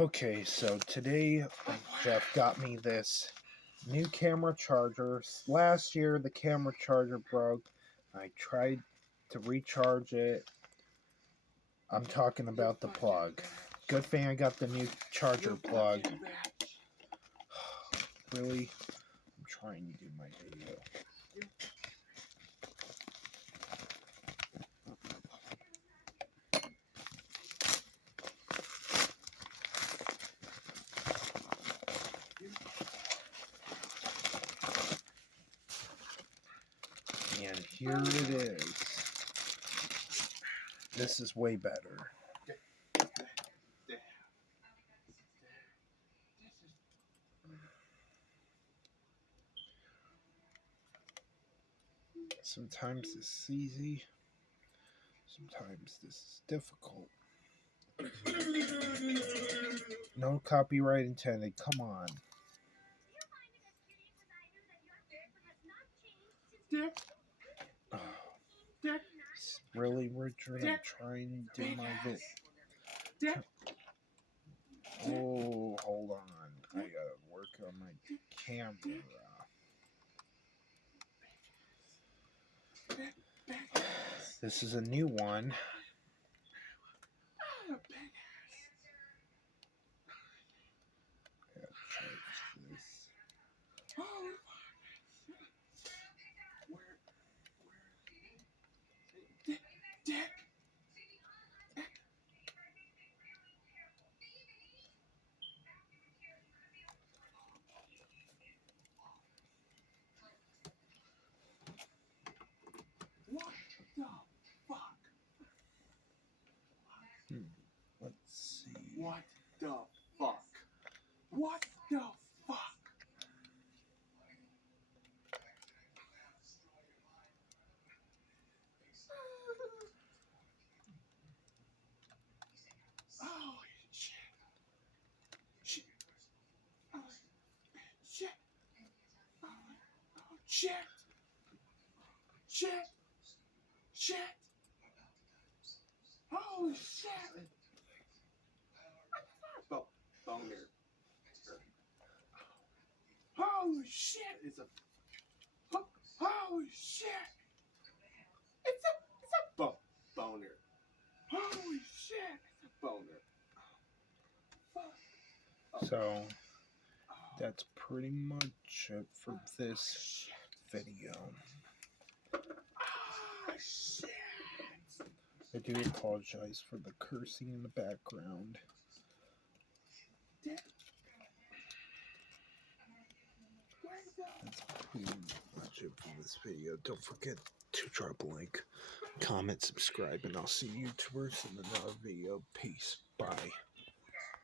Okay, so today Jeff got me this new camera charger. Last year the camera charger broke. I tried to recharge it. I'm talking about the plug. Good thing I got the new charger plug. Really? I'm trying to do my video. And here it is. This is way better. Sometimes this is easy. Sometimes this is difficult. No copyright intended. Come on. Really, Richard? I'm trying to do my bit. Oh, hold on. I gotta work on my camera. This is a new one. I gotta charge this. What the fuck? Let's see. What the fuck? What the fuck? Oh shit. Shit. Oh shit. Oh shit. Shit. Shit. Holy shit. Boner. Holy shit. It's a holy shit. It's a boner. Holy shit. It's a boner. Fuck. So that's pretty much it for this video. Oh shit. I do apologize for the cursing in the background. That's pretty much it for this video. Don't forget to drop a like, comment, subscribe, and I'll see you YouTubers in another video. Peace. Bye.